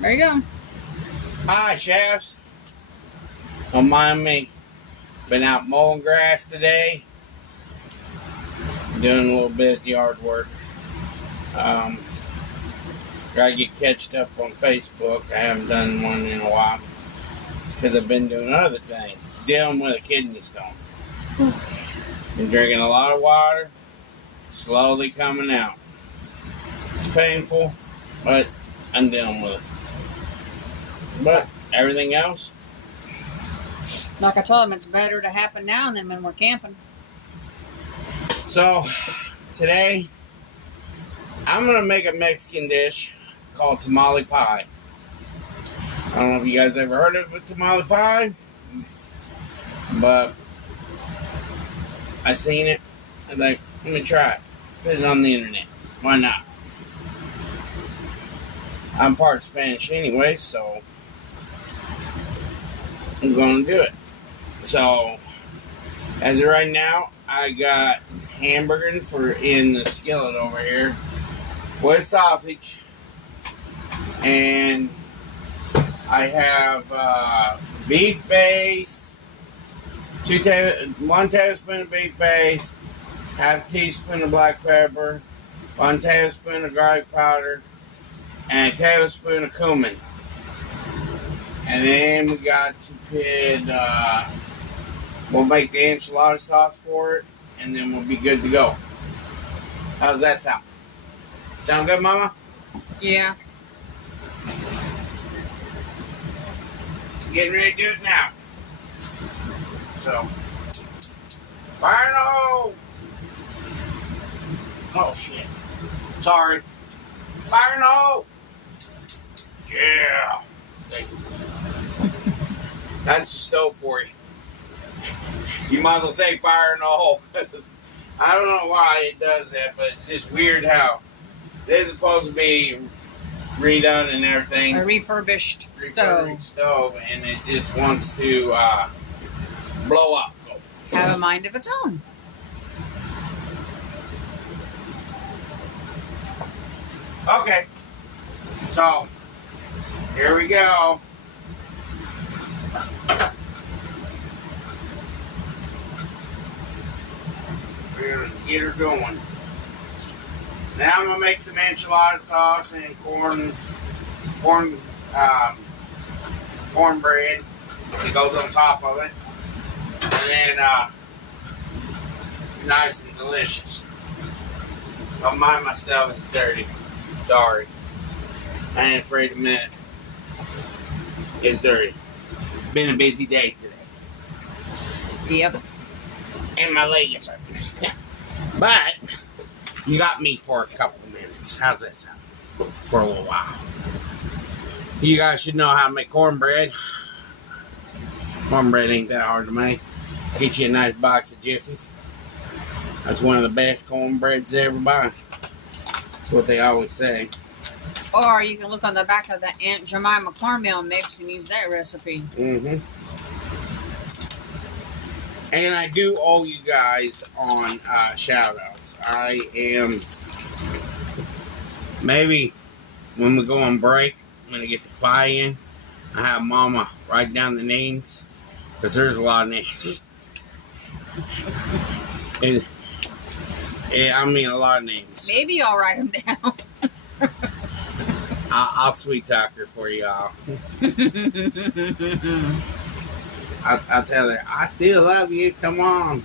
There you go. Hi, chefs. Don't mind me. Been out mowing grass today. Doing a little bit of yard work. Try to get catched up on Facebook. I haven't done one in a while. It's because I've been doing other things. Dealing with a kidney stone. Been drinking a lot of water. Slowly coming out. It's painful, but I'm dealing with it. But everything else? Like I told him, it's better to happen now than when we're camping. So, today, I'm going to make a Mexican dish called Tamale Pie. I don't know if you guys ever heard of a Tamale Pie, but I seen it. I'm like, let me try it. Put it on the internet. Why not? I'm part Spanish anyway, so I'm going to do it. So, as of right now, I got hamburger in the skillet over here with sausage, and I have beef base, 1 tablespoon of beef base, half teaspoon of black pepper, 1 tablespoon of garlic powder, and a tablespoon of cumin. And then we got to put, we'll make the enchilada sauce for it, and then we'll be good to go. How's that sound? Sound good, Mama? Yeah. Getting ready to do it now. So, fire in the hole! Oh, shit. Sorry. Fire in the hole! Yeah. That's the stove for you. You might as well say fire in the hole. I don't know why it does that, but it's just weird how this is supposed to be redone and everything. A refurbished stove. And it just wants to blow up. Have a mind of its own. Okay. So, here we go. We're going to get her going. Now I'm going to make some enchilada sauce and cornbread that goes on top of it. And then, nice and delicious. Don't mind my stuff, it's dirty. Sorry. I ain't afraid to admit it. It's dirty. Been a busy day today. Yep. And my leg is hurting. But you got me for a couple of minutes. How's that sound? For a little while. You guys should know how to make cornbread. Cornbread ain't that hard to make. Get you a nice box of Jiffy. That's one of the best cornbreads ever buy. That's what they always say. Or you can look on the back of the Aunt Jemima cornmeal mix and use that recipe. Mm-hmm. And I do owe you guys on shout-outs. I am... Maybe when we go on break, when I get the pie in, I have Mama write down the names. Because there's a lot of names. I mean, a lot of names. Maybe I'll write them down. I'll sweet talk her for y'all. I'll tell her, I still love you. Come on.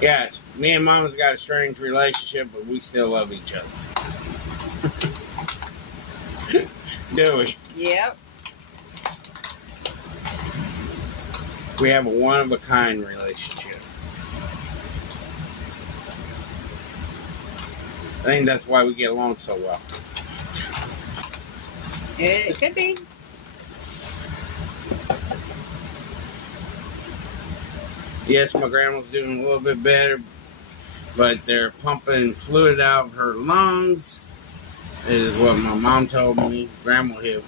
Yes, me and Mama's got a strange relationship, but we still love each other. Do we? Yep. We have a one-of-a-kind relationship. I think that's why we get along so well. It could be. Yes, my grandma's doing a little bit better, but they're pumping fluid out of her lungs, is what my mom told me. Grandma Hillbilly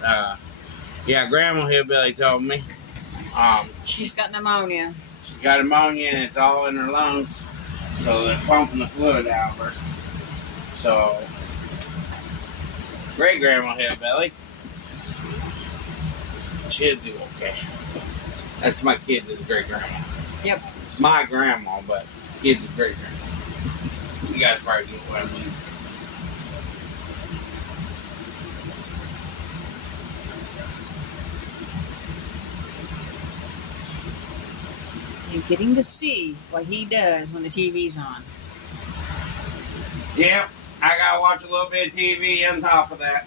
told me. She's got pneumonia. She's got pneumonia and it's all in her lungs. So they're pumping the fluid out of her. So, great grandma had belly. She'll do okay. That's my kids' great grandma. Yep. It's my grandma, but kids' great grandma. You guys probably get what I mean. You're getting to see what he does when the TV's on. Yep, I gotta watch a little bit of TV on top of that.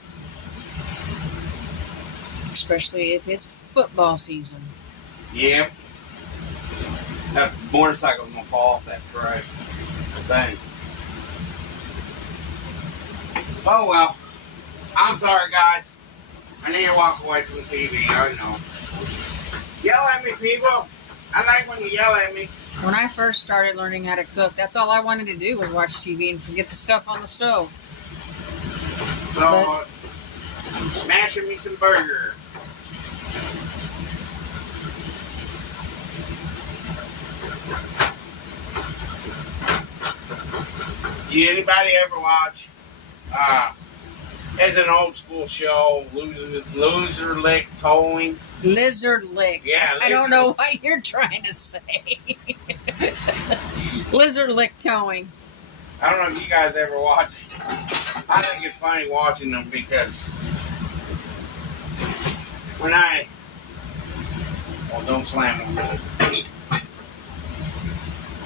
Especially if it's football season. Yep. That motorcycle's gonna fall off that tray. Thing. Oh well. I'm sorry, guys. I need to walk away from the TV. I know. Yell at me, people. I like when you yell at me. When I first started learning how to cook, that's all I wanted to do was watch TV and forget the stuff on the stove. So, I'm smashing me some burger. Did anybody ever watch? It's an old school show, Loser Lick Towing. Lizard lick. Yeah, I don't know what you're trying to say. Lizard lick towing. I don't know if you guys ever watch. I think it's funny watching them because when well, don't slam on me.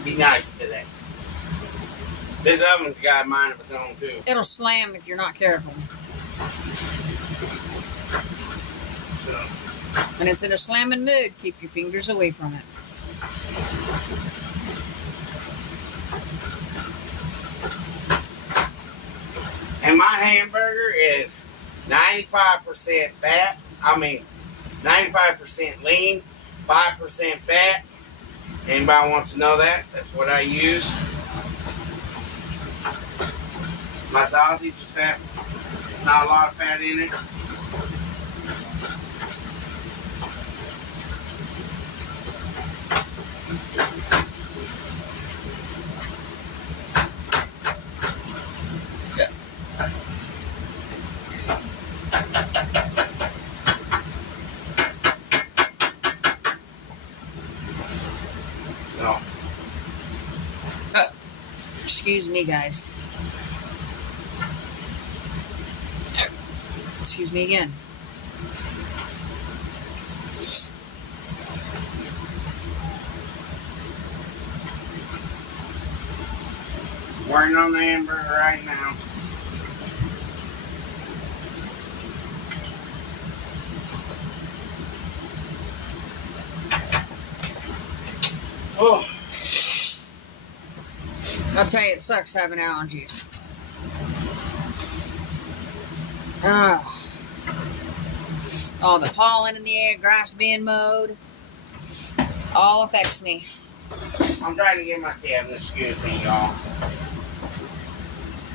Be nice today. This oven's got a mind of its own too. It'll slam if you're not careful. So, When it's in a slamming mood, keep your fingers away from it. and my hamburger is 95% fat. 95% lean, 5% fat. Anybody wants to know that? That's what I use. My sausage is fat. Not a lot of fat in it. Excuse me, guys. Excuse me again. Working on the hamburger right now. Oh. I'll tell you, it sucks having allergies. All the pollen in the air, grass being mowed, all affects me. I'm trying to get my cabinet, excuse me, y'all.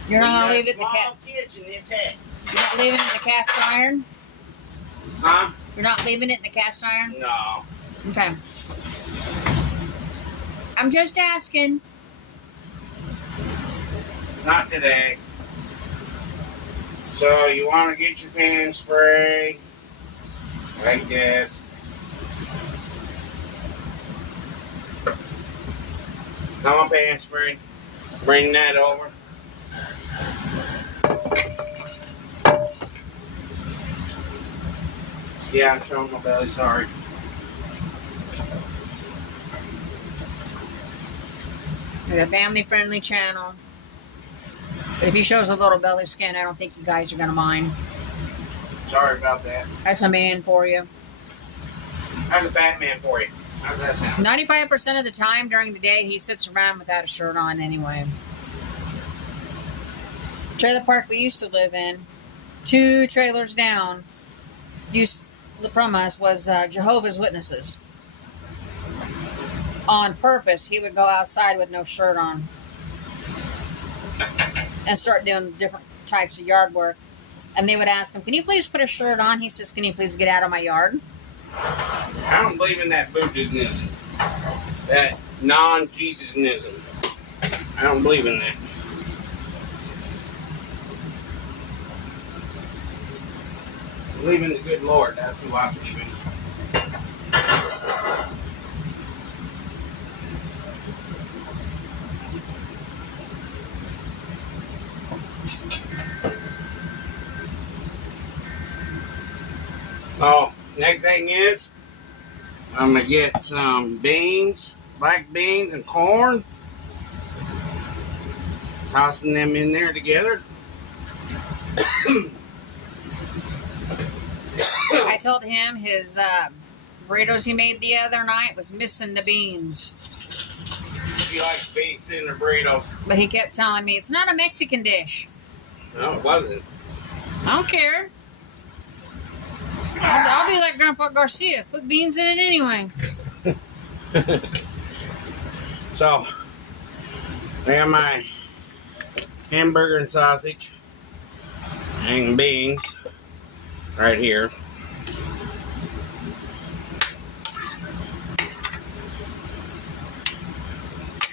You're not gonna leave it in the kitchen, it's it. You're not leaving it in the cast iron? Huh? You're not leaving it in the cast iron? No. Okay. I'm just asking. Not today. So you want to get your pan spray like this. Now my pan spray. Bring that over. Yeah, I'm showing my belly, sorry. We're a family-friendly channel. But if he shows a little belly skin, I don't think you guys are going to mind. Sorry about that. That's a man for you. That's a fat man for you. How's that sound? 95% of the time during the day, he sits around without a shirt on anyway. Trailer park we used to live in, 2 trailers down from us was Jehovah's Witnesses. On purpose, he would go outside with no shirt on and start doing different types of yard work. And they would ask him, "Can you please put a shirt on?" He says, "Can you please get out of my yard?" I don't believe in that Buddhism. That non-Jesusism. don't believe in that. I believe in the good Lord. That's who I believe in. Oh, next thing is, I'm going to get some beans, black beans and corn. Tossing them in there together. I told him his burritos he made the other night was missing the beans. He likes beans in the burritos. But he kept telling me, it's not a Mexican dish. No, it wasn't. I don't care. I'll be like Grandpa Garcia. Put beans in it anyway. So, I got my hamburger and sausage and beans right here.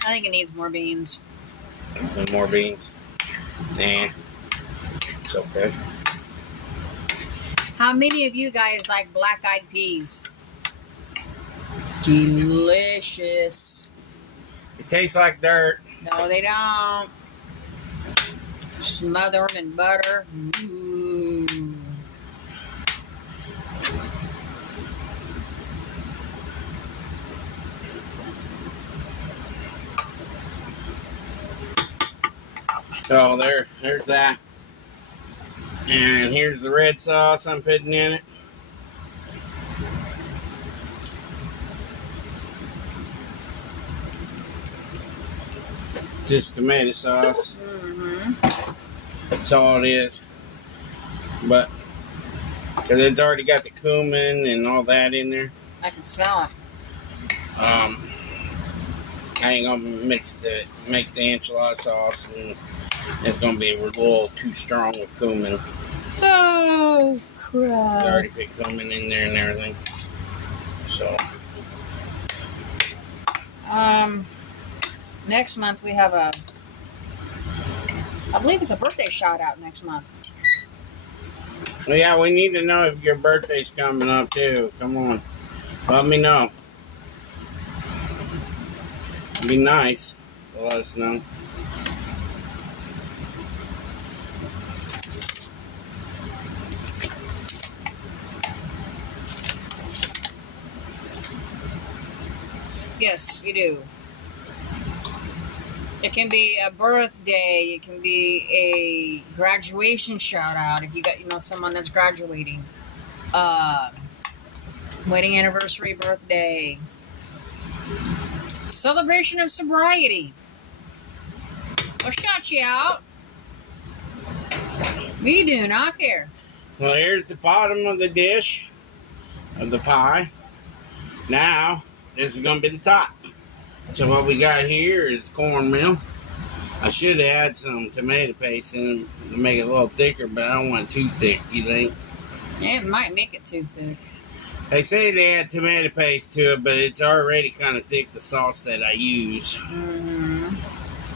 I think it needs more beans. And more beans? Nah, it's okay. How many of you guys like black-eyed peas? Delicious. It tastes like dirt. No, they don't. Smother them in butter. Ooh. So there's that. And here's the red sauce I'm putting in it. Just tomato sauce. That's all it is. But, because it's already got the cumin and all that in there. I can smell it. I ain't gonna make the enchilada sauce, and it's gonna be a little too strong with cumin. Oh, I crap. already put cumin in there and everything. So. Next month we have I believe it's a birthday shout out next month. Well, yeah, we need to know if your birthday's coming up too. Come on. Let me know. It'd be nice to let us know. Yes, you do. It can be a birthday. It can be a graduation shout out if you got someone that's graduating. Wedding anniversary, birthday, celebration of sobriety. We'll shout you out. We do not care. Well, here's the bottom of the dish of the pie. Now, this is going to be the top. So what we got here is cornmeal. I should have had some tomato paste in it to make it a little thicker, but I don't want it too thick, you think? It might make it too thick. They say they add tomato paste to it, but it's already kind of thick, the sauce that I use.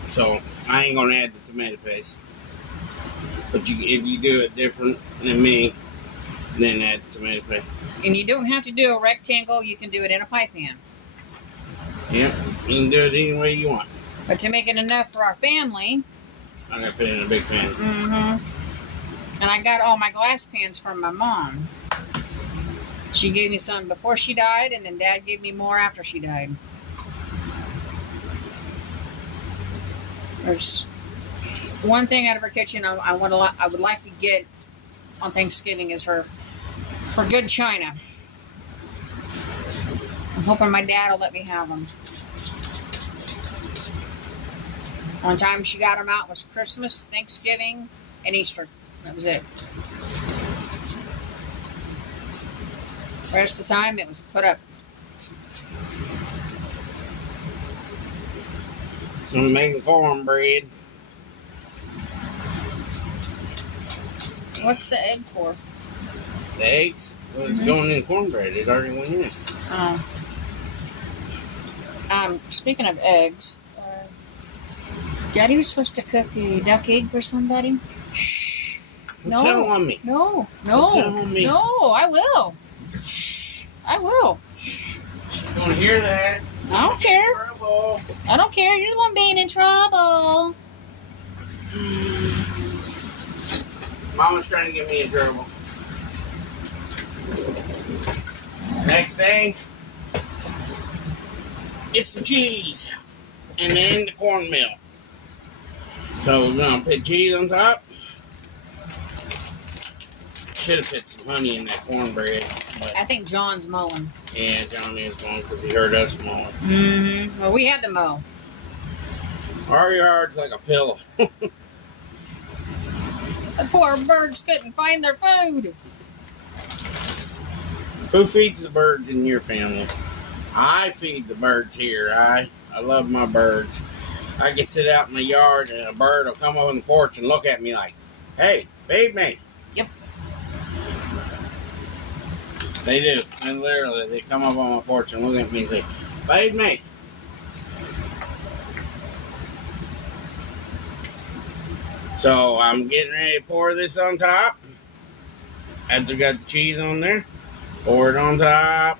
So I ain't going to add the tomato paste. But if you do it different than me, then add tomato paste. And you don't have to do a rectangle. You can do it in a pie pan. Yep, you can do it any way you want. But to make it enough for our family, I'm going to put it in a big pan. And I got all my glass pans from my mom. She gave me some before she died, and then Dad gave me more after she died. There's one thing out of her kitchen I would like to get on Thanksgiving is her for good china. I'm hoping my dad will let me have them. One time she got them out was Christmas, Thanksgiving, and Easter. That was it. The rest of the time it was put up. I'm making cornbread. What's the egg for? The eggs? Well, it's going in cornbread. It already went in. Oh. Speaking of eggs, Daddy was supposed to cook a duck egg for somebody. Shh. Don't tell on me. No. Don't tell on me. No, I will. Shh. I will. Shh. Don't hear that. I don't care. Trouble. I don't care. You're the one being in trouble. Mama's trying to get me in trouble. Next thing, it's the cheese. And then the cornmeal. So we're going to put cheese on top. Should have put some honey in that cornbread. But I think John's mowing. yeah, John is mowing because he heard us mowing. Mm-hmm. Well, we had to mow. Our yard's like a pillow. The poor birds couldn't find their food. Who feeds the birds in your family? I feed the birds here. I love my birds. I can sit out in the yard and a bird will come up on the porch and look at me like, hey, feed me. Yep. They do. And literally, they come up on my porch and look at me and say, feed me. So I'm getting ready to pour this on top. After I got the cheese on there, pour it on top.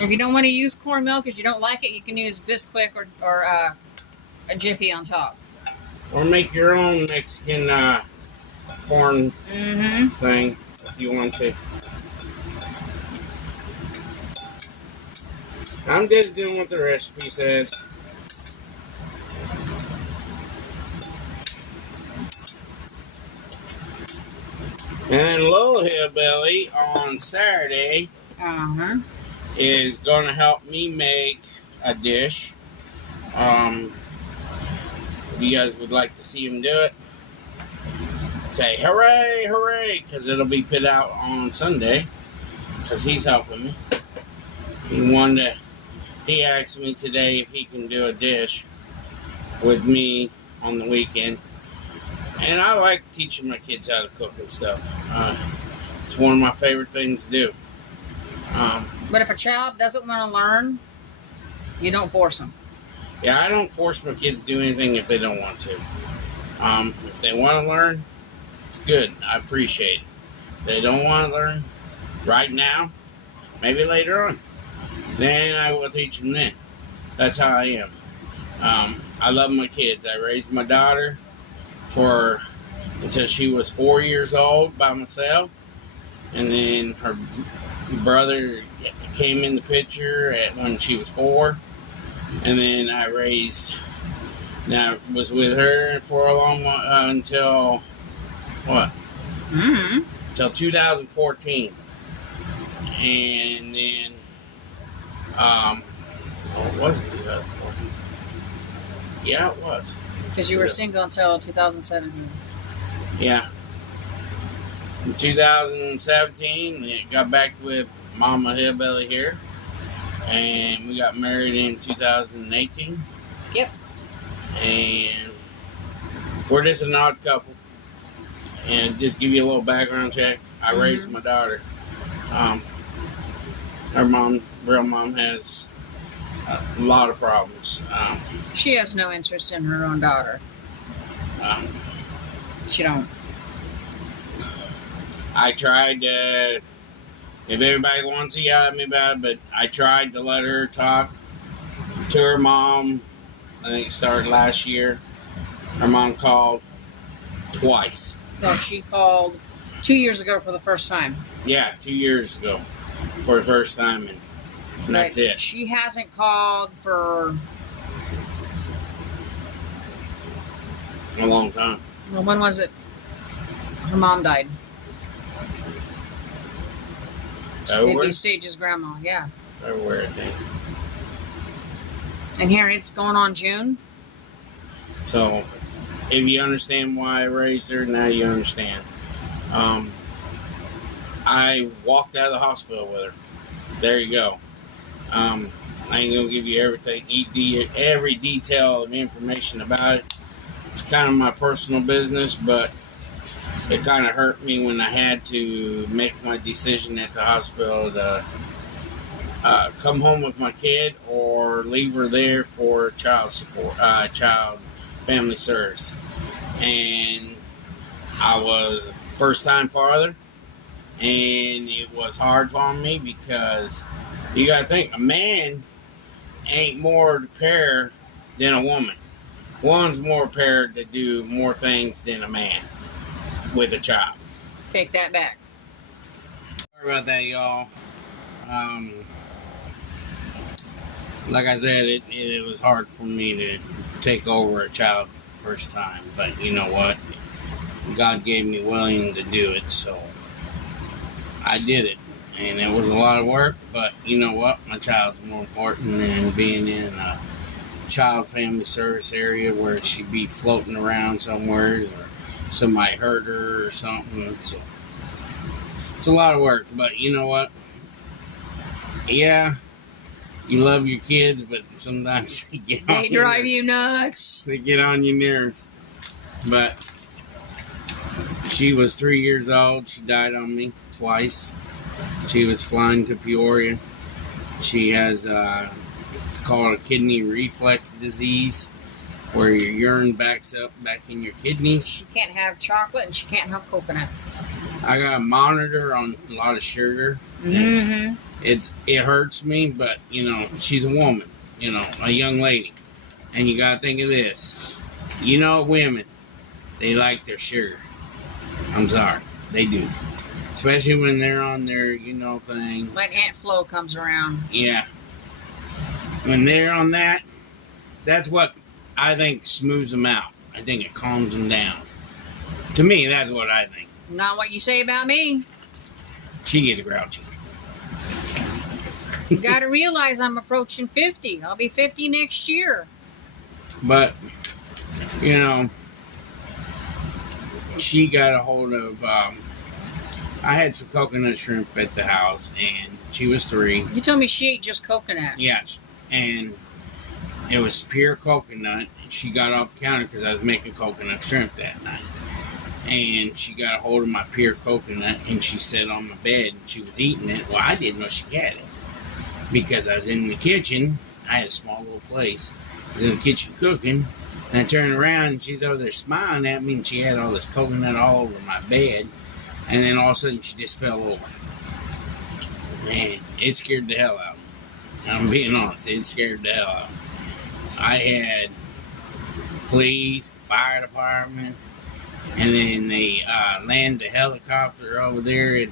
If you don't want to use cornmeal because you don't like it, you can use Bisquick or a Jiffy on top. Or make your own Mexican corn thing if you want to. I'm just doing what the recipe says. And then Little Hillbilly on Saturday is going to help me make a dish. If you guys would like to see him do it, say hooray, hooray, because it'll be put out on Sunday, because he's helping me. He asked me today if he can do a dish with me on the weekend. And I like teaching my kids how to cook and stuff. It's one of my favorite things to do. But if a child doesn't want to learn, you don't force them. Yeah, I don't force my kids to do anything if they don't want to. If they want to learn, it's good. I appreciate it. If they don't want to learn right now, maybe later on, then I will teach them then. That's how I am. I love my kids. I raised my daughter until she was 4 years old by myself. And then her brother came in the picture when she was 4. And then I was with her for a long while until, what? Until 2014. And then, was it 2014? Yeah, it was. Because you were single until 2017. Yeah. In 2017, we got back with Mama Hillbilly here. And we got married in 2018. Yep. And we're just an odd couple. And just give you a little background check. I raised my daughter. Her real mom has a lot of problems. She has no interest in her own daughter. She don't. I tried to, if everybody wants to yell at me about it, but I tried to let her talk to her mom. I think it started last year. Her mom called twice. No, she called 2 years ago for the first time. Yeah, 2 years ago for the first time, and that's it. She hasn't called for a long time. Well, when was it? Her mom died. It'd be Sage's grandma, yeah. February, I think. And here it's going on June. So, if you understand why I raised her, now you understand. I walked out of the hospital with her. There you go. I ain't gonna give you every detail of information about it. It's kind of my personal business, but it kind of hurt me when I had to make my decision at the hospital to come home with my kid or leave her there for child support, child family service. And I was a first-time father, and it was hard on me because you got to think, a man ain't more prepared than a woman. One's more prepared to do more things than a man with a child. Take that back. Sorry about that, y'all. Like I said, it was hard for me to take over a child first time, but you know what? God gave me willing to do it, so I did it. And it was a lot of work, but you know what? My child's more important than being in a child family service area where she'd be floating around somewhere or somebody hurt her or something. So it's a lot of work, but you know what? Yeah, you love your kids, but sometimes They drive you nuts. They get on your nerves. But she was 3 years old. She died on me twice. She was flying to Peoria. She has, it's called a kidney reflex disease, where your urine backs up back in your kidneys. She can't have chocolate and she can't have coconut. I got a monitor on a lot of sugar. Mm-hmm. It hurts me, but you know, she's a woman, you know, a young lady. And you gotta think of this. You know, women, they like their sugar. I'm sorry, they do. Especially when they're on their, you know, thing. When Aunt Flo comes around. Yeah. When they're on that, that's what I think smooths them out. I think it calms them down. To me, that's what I think. Not what you say about me. She gets grouchy. You gotta realize I'm approaching 50. I'll be 50 next year. But, you know, she got a hold of, I had some coconut shrimp at the house, and she was 3. You told me she ate just coconut. Yes, and it was pure coconut. She got off the counter because I was making coconut shrimp that night. And she got a hold of my pure coconut, and she sat on my bed, and she was eating it. Well, I didn't know she had it because I was in the kitchen. I had a small little place. I was in the kitchen cooking, and I turned around, and she's over there smiling at me, and she had all this coconut all over my bed. And then all of a sudden, she just fell over. Man, it scared the hell out of me. I'm being honest, it scared the hell out of me. I had police, the fire department, and then they landed the helicopter over there at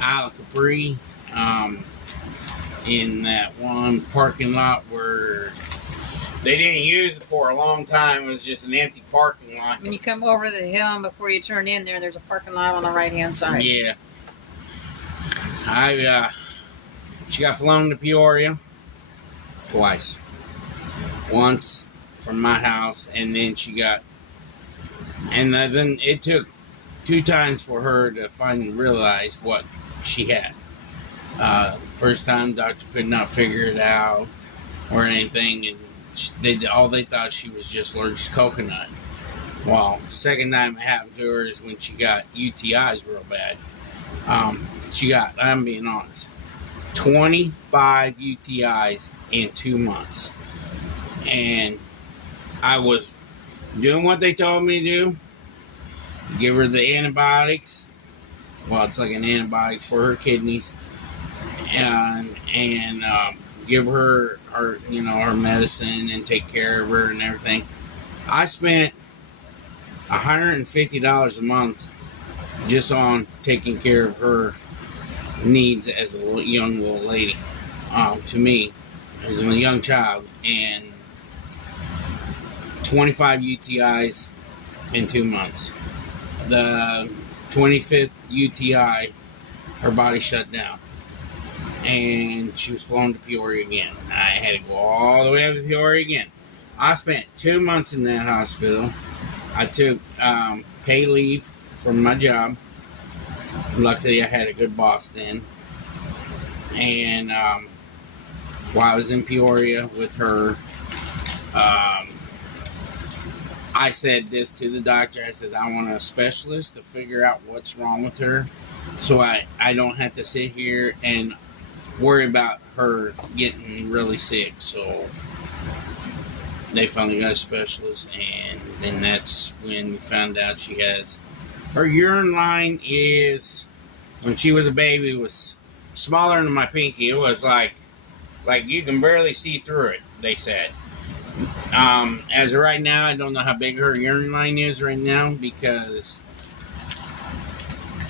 Isle of Capri, in that one parking lot where they didn't use it for a long time. It was just an empty parking lot. When you come over the hill and before you turn in there's a parking lot on the right-hand side. Yeah. She got flown to Peoria twice. Once from my house, and then then it took 2 times for her to finally realize what she had. First time, doctor could not figure it out or anything, and they thought she was just allergic to coconut. Well, the second time it happened to her is when she got UTIs real bad. I'm being honest, 25 UTIs in 2 months. And I was doing what they told me to do. Give her the antibiotics. Well, it's like an antibiotics for her kidneys. And give her her medicine and take care of her and everything. I spent $150 a month just on taking care of her needs as a young little lady. To me, as a young child, and 25 UTIs in 2 months. The 25th UTI, her body shut down. And she was flown to Peoria again. I had to go all the way up to Peoria again. I spent 2 months in that hospital. I took pay leave from my job. Luckily, I had a good boss then. And while I was in Peoria with her, I said this to the doctor. I says, I want a specialist to figure out what's wrong with her, so I don't have to sit here and worry about her getting really sick. So they finally got a specialist, and then that's when we found out she has, her urine line is, when she was a baby, it was smaller than my pinky. It was like you can barely see through it, they said. As of right now, I don't know how big her urine line is right now, because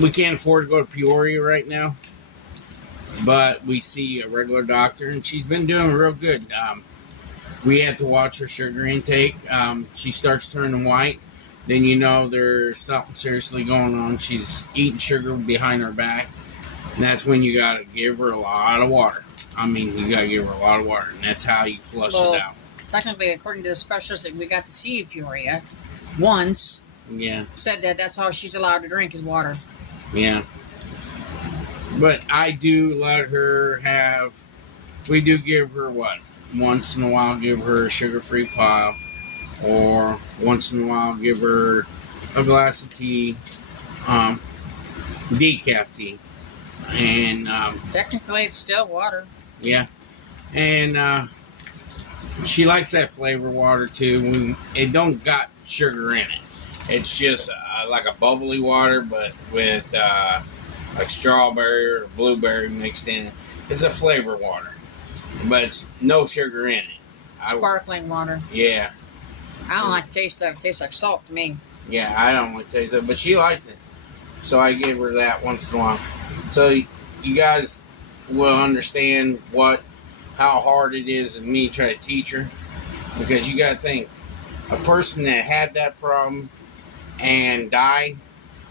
we can't afford to go to Peoria right now. But we see a regular doctor, and she's been doing real good. We have to watch her sugar intake. She starts turning white, then you know there's something seriously going on. She's eating sugar behind her back, and that's when you got to give her a lot of water. I mean, you got to give her a lot of water, and that's how you flush it out. Technically, according to the specialist that we got to see in Peoria once, yeah, said that that's all she's allowed to drink is water. Yeah. But I do let her have, we do give her what? Once in a while, give her a sugar-free pop, or once in a while, give her a glass of tea, decaf tea. And technically, it's still water. Yeah. And she likes that flavor water too. It don't got sugar in it. It's just like a bubbly water, but with like strawberry or blueberry mixed in it. It's a flavor water, but it's no sugar in it. Sparkling water. Yeah. I don't like the taste of it. It tastes like salt to me. Yeah, I don't like the taste of it, but she likes it. So I give her that once in a while. So you guys will understand how hard it is of me trying to teach her. Because you got to think, a person that had that problem and died,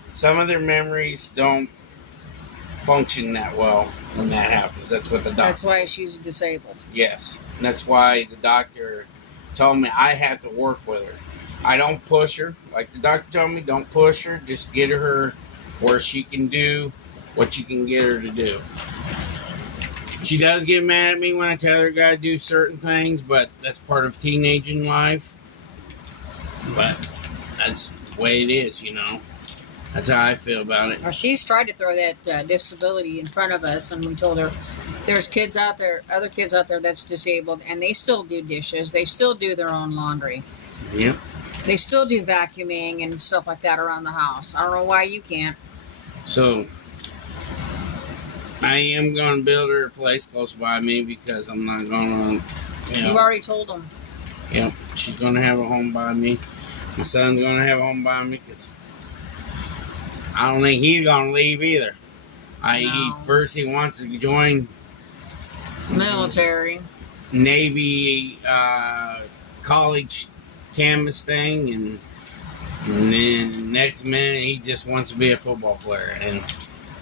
some of their memories don't function that well when that happens. That's what the doctor. That's why she's disabled. Yes. And that's why the doctor told me I have to work with her. I don't push her. Like the doctor told me, don't push her. Just get her where she can do what you can get her to do. She does get mad at me when I tell her I gotta do certain things, but that's part of teenaging life. But that's the way it is, you know. That's how I feel about it. Well, she's tried to throw that disability in front of us, and we told her there's kids out there, other kids out there that's disabled, and they still do dishes. They still do their own laundry. Yep. They still do vacuuming and stuff like that around the house. I don't know why you can't. So I am going to build her a place close by me, because I'm not going to, You've already told them. Yep. She's going to have a home by me. My son's going to have a home by me, because I don't think he's going to leave either. First he wants to join Military. Navy college canvas thing, and then next minute he just wants to be a football player. And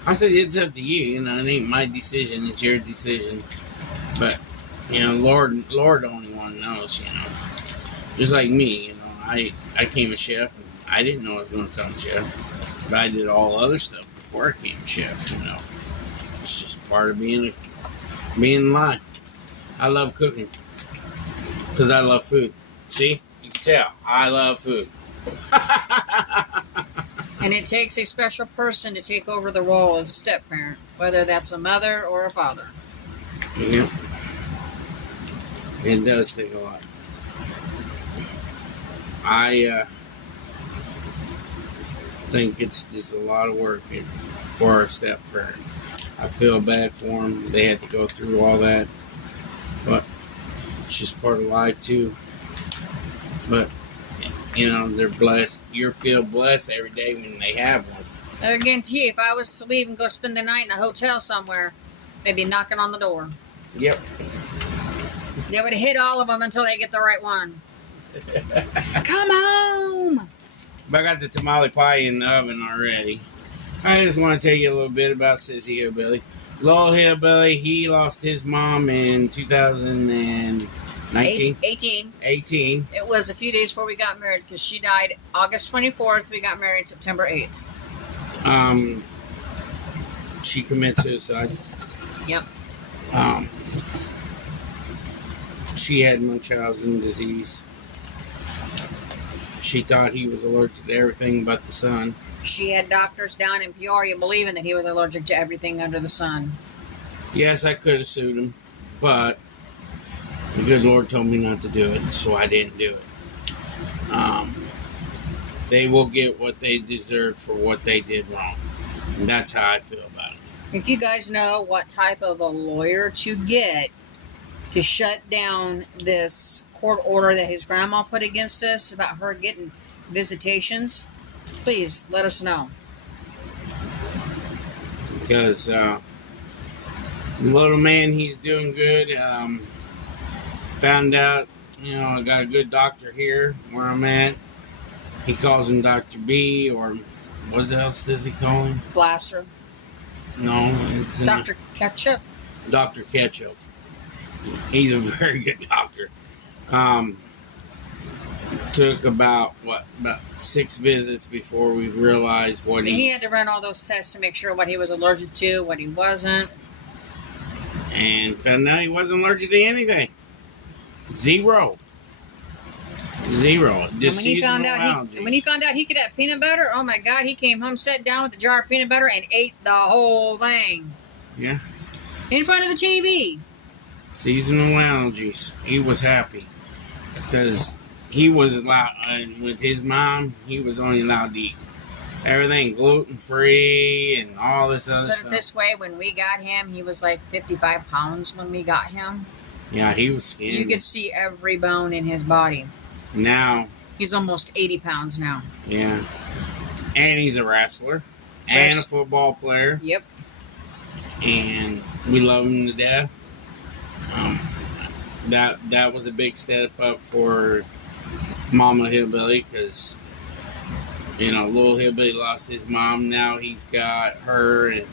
I said, it's up to you. You know, it ain't my decision. It's your decision. But, you know, Lord the only one knows, you know. Just like me, you know, I became a chef. And I didn't know I was going to become a chef. But I did all other stuff before I became a chef, you know. It's just part of being alive. I love cooking. Because I love food. See? You can tell. I love food. And it takes a special person to take over the role as step-parent, whether that's a mother or a father. Yep. It does take a lot. I think it's just a lot of work for a step-parent. I feel bad for them. They had to go through all that. But it's just part of life, too. But you know, they're blessed. You feel blessed every day when they have one. I guarantee you, if I was to leave and go spend the night in a hotel somewhere, they'd be knocking on the door. Yep. They would hit all of them until they get the right one. Come home! But I got the tamale pie in the oven already. I just want to tell you a little bit about Sissy Hillbilly. Lowell Hillbilly, he lost his mom in 2019. 18. It was a few days before we got married, because she died August 24th. We got married September 8th. She committed suicide. Yep. She had Munchausen disease. She thought he was allergic to everything but the sun. She had doctors down in Peoria believing that he was allergic to everything under the sun. Yes, I could have sued him, but the good Lord told me not to do it, so I didn't do it. They will get what they deserve for what they did wrong. And that's how I feel about it. If you guys know what type of a lawyer to get to shut down this court order that his grandma put against us about her getting visitations, please let us know. Because the little man, he's doing good. Found out, I got a good doctor here where I'm at. He calls him Dr. B, or what else does he call him? Glasser. No, it's Dr. Ketchup. Dr. Ketchup. He's a very good doctor. Took about 6 visits before we realized what he had to run all those tests to make sure what he was allergic to, what he wasn't. And found out he wasn't allergic to anything. Zero. Just when he found out he could have peanut butter, oh my God, he came home, sat down with a jar of peanut butter, and ate the whole thing. Yeah. In front of the TV. Seasonal allergies. He was happy because he was allowed, with his mom, he was only allowed to eat everything gluten-free and all this other stuff. So this way, when we got him, he was like 55 pounds when we got him. Yeah, he was skinny. You could see every bone in his body. Now he's almost 80 pounds now. Yeah. And he's a wrestler and a football player. Yep. And we love him to death. That was a big step up for Mama Hillbilly because, little Hillbilly lost his mom. Now he's got her, and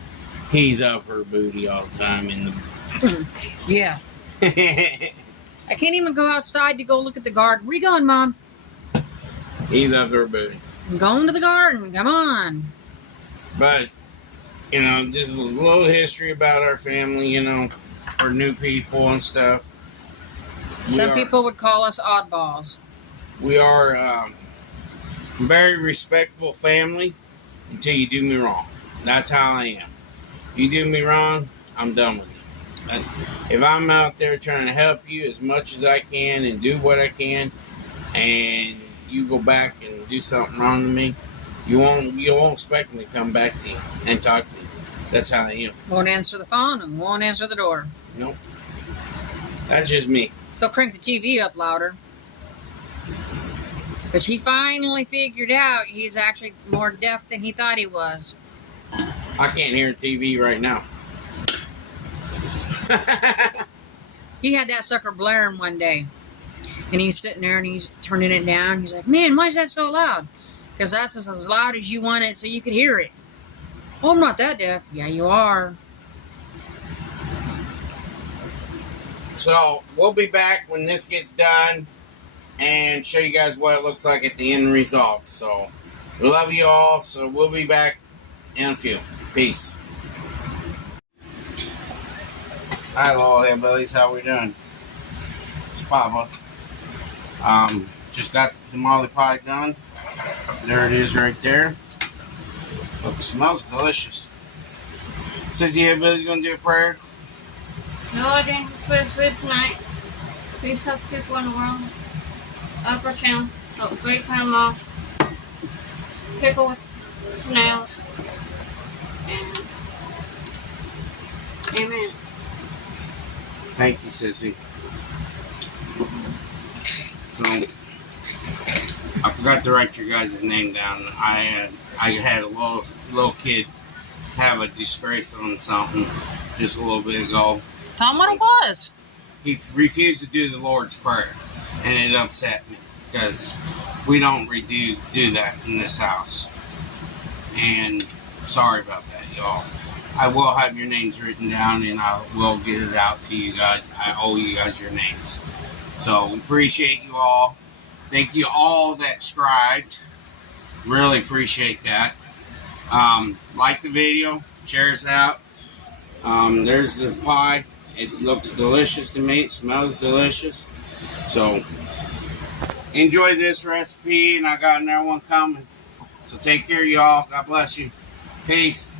he's up her booty all the time in the... Yeah. I can't even go outside to go look at the garden. Where you going, Mom? He's up her booty. I'm going to the garden. Come on. But, just a little history about our family, for new people and stuff. Some people would call us oddballs. We are a very respectable family until you do me wrong. That's how I am. You do me wrong, I'm done with you. If I'm out there trying to help you as much as I can and do what I can, and you go back and do something wrong to me, you won't expect me to come back to you and talk to you. That's how I am. Won't answer the phone and won't answer the door. Nope. That's just me. They'll crank the TV up louder. But he finally figured out he's actually more deaf than he thought he was. I can't hear TV right now. He had that sucker blaring one day. And he's sitting there and he's turning it down. He's like, man, why is that so loud? Because that's as loud as you want it so you could hear it. Oh, I'm not that deaf. Yeah, you are. So, we'll be back when this gets done and show you guys what it looks like at the end result. So, we love you all. So, we'll be back in a few. Peace. Hi, little hillbillies. How we doing? It's Papa. Just got the tamale pie done. There it is right there. Look, it smells delicious. Says the hillbilly gonna do a prayer. Lord, I swear food tonight. Please help people in the world. Upper channel. Oh, great grandma. People with nails. And amen. Thank you, Sissy. So, I forgot to write your guys' name down. I had a little kid have a disgrace on something just a little bit ago. Tell him what it was. He refused to do the Lord's Prayer, and it upset me because we don't do that in this house. And sorry about that, y'all. I will have your names written down, and I will get it out to you guys. I owe you guys your names. So, we appreciate you all. Thank you all that subscribed. Really appreciate that. Like the video. Share us out. There's the pie. It looks delicious to me. It smells delicious. So, enjoy this recipe, and I got another one coming. So take care, y'all. God bless you. Peace.